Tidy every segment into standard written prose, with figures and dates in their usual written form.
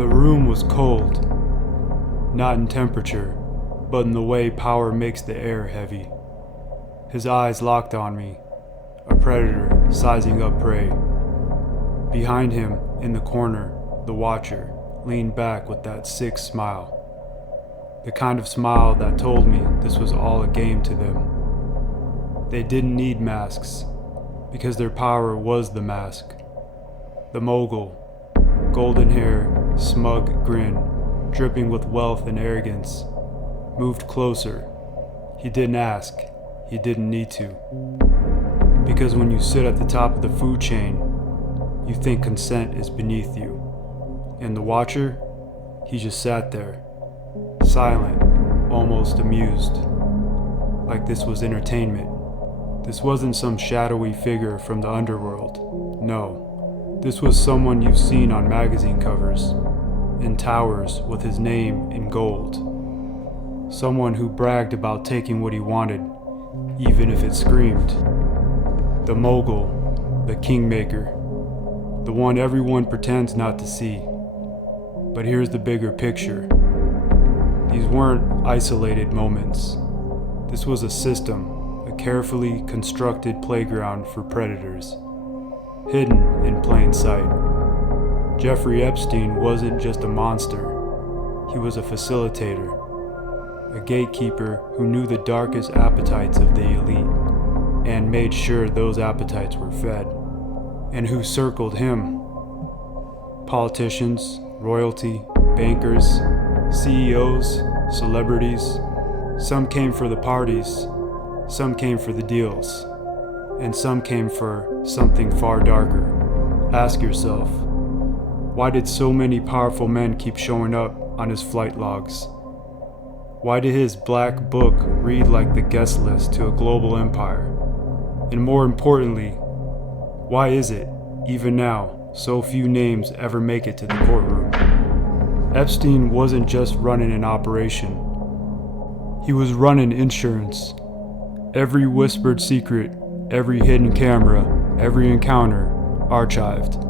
The room was cold, not in temperature, but in the way power makes the air heavy. His eyes locked on me, a predator sizing up prey. Behind him, in the corner, the watcher leaned back with that sick smile. The kind of smile that told me this was all a game to them. They didn't need masks, because their power was the mask. The mogul, golden hair, smug grin, dripping with wealth and arrogance, moved closer. He didn't ask, he didn't need to. Because when you sit at the top of the food chain, you think consent is beneath you. And the watcher, he just sat there, silent, almost amused, like this was entertainment. This wasn't some shadowy figure from the underworld. No, this was someone you've seen on magazine covers, in towers with his name in gold. Someone who bragged about taking what he wanted, even if it screamed. The mogul, the kingmaker, the one everyone pretends not to see. But here's the bigger picture. These weren't isolated moments. This was a system, a carefully constructed playground for predators, hidden in plain sight. Jeffrey Epstein wasn't just a monster. He was a facilitator, a gatekeeper who knew the darkest appetites of the elite and made sure those appetites were fed, and who circled him. Politicians, royalty, bankers, CEOs, celebrities. Some came for the parties, some came for the deals, and some came for something far darker. Ask yourself, why did so many powerful men keep showing up on his flight logs? Why did his black book read like the guest list to a global empire? And more importantly, why is it, even now, so few names ever make it to the courtroom? Epstein wasn't just running an operation. He was running insurance. Every whispered secret, every hidden camera, every encounter, archived,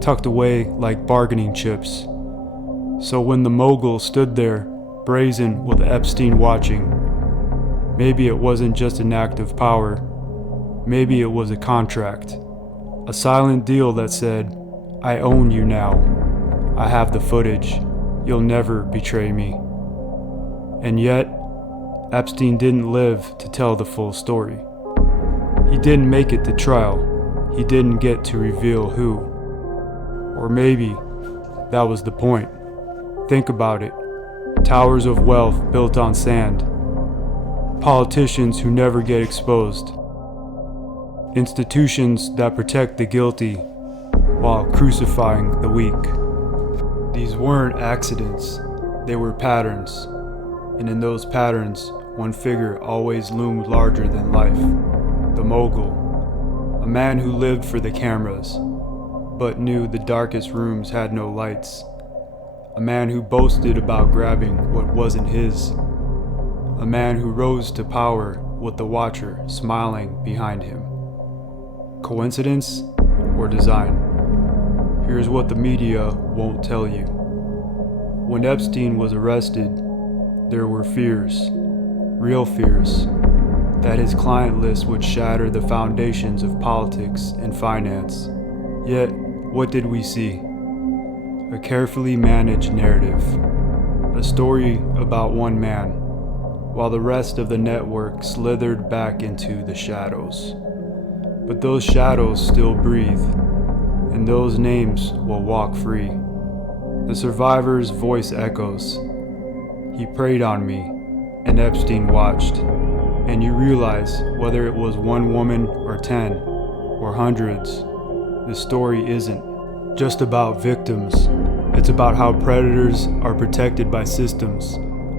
tucked away like bargaining chips. So when the mogul stood there, brazen with Epstein watching, maybe it wasn't just an act of power. Maybe it was a contract. A silent deal that said, I own you now. I have the footage. You'll never betray me. And yet, Epstein didn't live to tell the full story. He didn't make it to trial. He didn't get to reveal who. Or maybe that was the point. Think about it. Towers of wealth built on sand. Politicians who never get exposed. Institutions that protect the guilty while crucifying the weak. These weren't accidents, they were patterns. And in those patterns, one figure always loomed larger than life. The mogul, a man who lived for the cameras, but knew the darkest rooms had no lights. A man who boasted about grabbing what wasn't his. A man who rose to power with the watcher smiling behind him. Coincidence or design? Here's what the media won't tell you. When Epstein was arrested, there were fears, real fears, that his client list would shatter the foundations of politics and finance. Yet, what did we see? A carefully managed narrative, a story about one man, while the rest of the network slithered back into the shadows. But those shadows still breathe, and those names will walk free. The survivor's voice echoes. He preyed on me, and Epstein watched. And you realize whether it was one woman or 10 or hundreds, the story isn't just about victims. It's about how predators are protected by systems,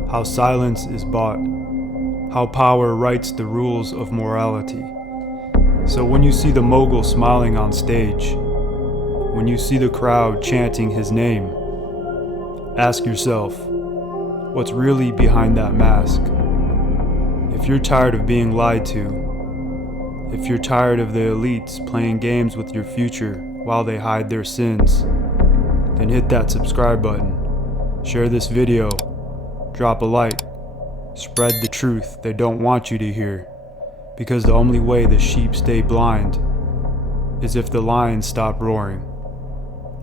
how silence is bought, how power writes the rules of morality. So when you see the mogul smiling on stage, when you see the crowd chanting his name, ask yourself, what's really behind that mask? If you're tired of being lied to, if you're tired of the elites playing games with your future while they hide their sins, then hit that subscribe button. Share this video, drop a like, spread the truth they don't want you to hear, because the only way the sheep stay blind is if the lions stop roaring.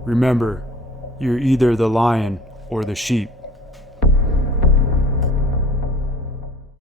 Remember, you're either the lion or the sheep.